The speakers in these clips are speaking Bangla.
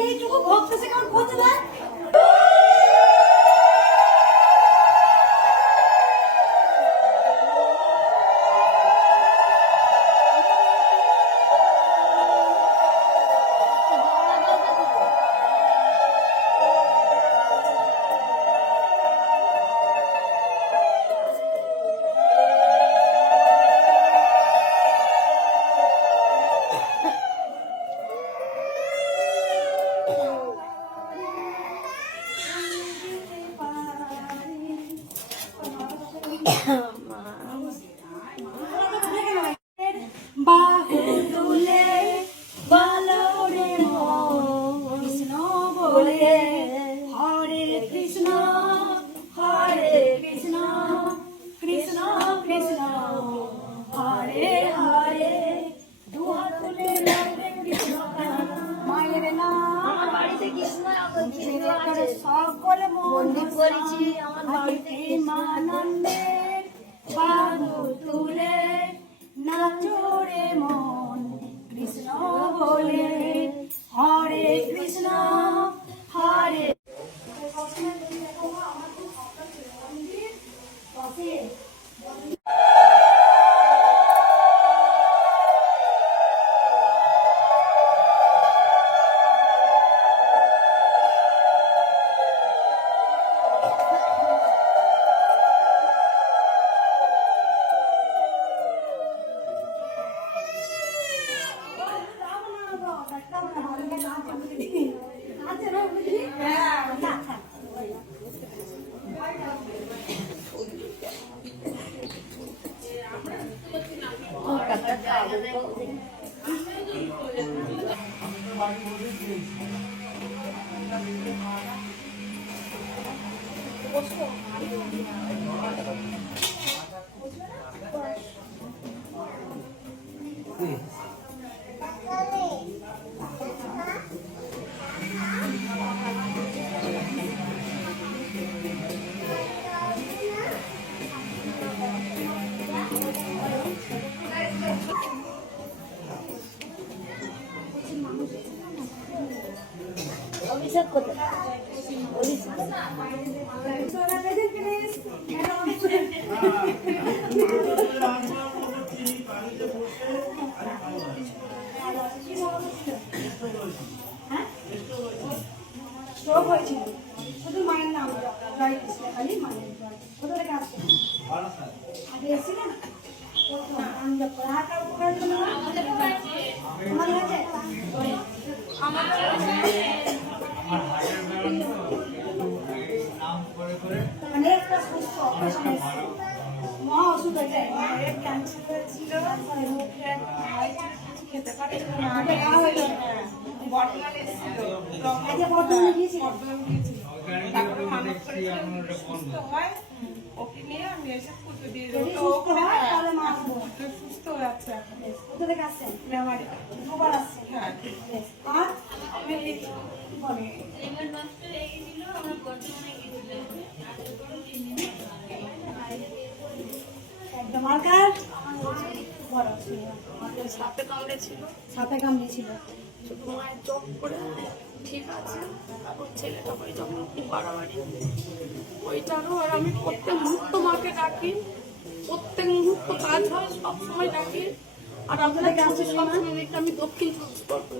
এইটুকু ভক্তছে কেমন করতে দেয়। বাহু তুলে বলো রে মন কৃষ্ণ বলে হরে কৃষ্ণ কৃষ্ণ কৃষ্ণ হরে হরে দুহাত তুলে মায়ের নাম বাড়িতে কৃষ্ণ সকলে মন্দির করেছি আমার বাড়িতে মানন্দে বাহু তুলে নাচো রে মন কৃষ্ণ বলে হরে কৃষ্ণ হরে অভিষেক কোথায় স্ট্রোক হয়েছিল শুধু মায়ের নাম জয় কৃষ্ণ খালি মায়ের জয় কোথা থেকে আসছে আগে এসেছিলেন অনেকটা সুস্থ অপারেশন এসেছে মহা ওষুধ হয়ে যায় মায়ের ক্যান্সার হয়েছিল খেতে পারে বর্তমানে এসেছিল বর্তমানে গিয়েছিল তারপরে মানব করে সুস্থ হয় ওকে নিয়ে আমি এসে পুজো দিয়ে সুস্থ হয় তাহলে মা আসবো সুস্থ হয়ে আছে কোথা থেকে আসছেন মেমারি দুবার আসছেন হ্যাঁ আর আমি বলে এবার মাস্টার এই ছিল আমরা বর্তমানে গিয়েছিলাম একদম আলকার বড় ছিল সাপে কামড়েছিল শুধু মায়ের চোখ করে ঠিক আছে তারপর ছেলেটা হয়ে যখন খুব বাড়াবাড়ি ওইটারও আর আমি প্রত্যেক মুহূর্ত মাকে ডাকি প্রত্যেক মুহূর্ত কাজ হয় সবসময় ডাকি আর আপনাদের কাছে আমি দক্ষিণ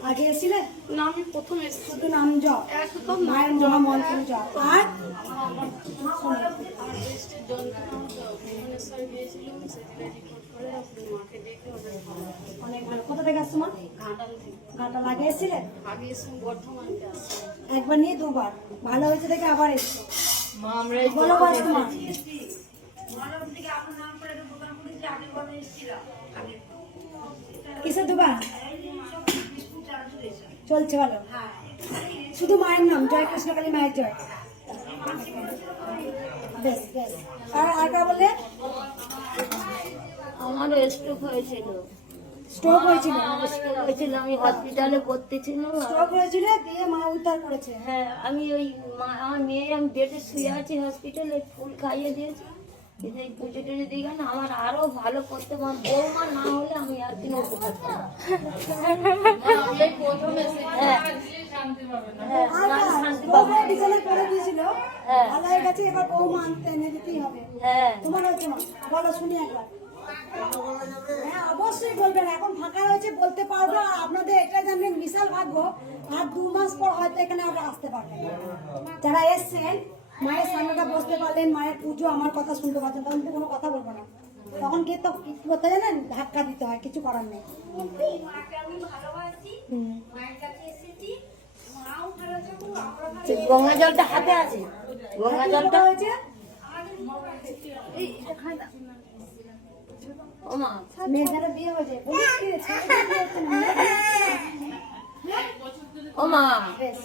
আগে এসেছিলেন না আমি প্রথম এসেছি শুধু নাম জপ একদম মায়ের মহামন্ত্র জপ আর অনেক ভালো কোথা থেকে আসছো মা ঘাটাল আগে এসেছিলেন আগে এসে বর্ধমান একবার নিয়ে দুবার ভালো হয়েছে দেখে আবার এসছো মা আমরা বলো বসো মা কিসের দোকান চলছে ভালো শুধু মায়ের নাম জয় কৃষ্ণকালী মায়ের জয় বেশ বেশ আর আর কা বলে আমার স্ট্রোক হয়েছিল স্ট্রোক হয়েছিল, স্ট্রোক হয়েছিল, আমি হসপিটালে ভর্তি ছিলাম। স্ট্রোক হয়েছিল দিয়ে মা উদ্ধার করেছে। হ্যাঁ, আমি ওই আমার মেয়ে, আমি বেডে শুয়ে আছি হসপিটালে, ফুল খাইয়ে দিয়েছি। কিন্তু এই পুজো টুজো দিকে না আমার আরো ভালো করতে পার, বৌমা না হলে আমি আর দিন উপকার করবো। হ্যাঁ, হ্যাঁ, না, শান্তি পাবো। বৌমা বিছানায় পড়ে গিয়েছিল, হ্যাঁ। ভালো হয়ে গেছে, এবার বৌমা আনতে এনে দিতেই হবে। হ্যাঁ, তোমার হচ্ছে মা, বলো শুনি একবার। হ্যাঁ অবশ্যই বলবেন, এখন ফাঁকা রয়েছে বলতে পারবো। আর আপনাদের এটা জানবেন বিশাল ভাগ্য, আর 2 মাস পর হয়তো এখানে আমরা আসতে পারবেন। যারা এসছেন মায়ের সামনেটা বসতে পারলেন, মায়ের পুজো আমার কথা শুনতে পাচ্ছেন, তখন তো কোনো কথা বলবো না। তখন কি তো কি করতে জানেন, ধাক্কা দিতে হয়, কিছু করার নেই। গঙ্গা জলটা হাতে আছে, গঙ্গা জলটা হয়েছে ও মা, মেয়েটারও বিয়ে হয়েছে, বলিস কি রে, ছেলেটার বিয়ে হচ্ছে না, মেয়েটার বিয়ে হচ্ছে না। ও মা। বেশ।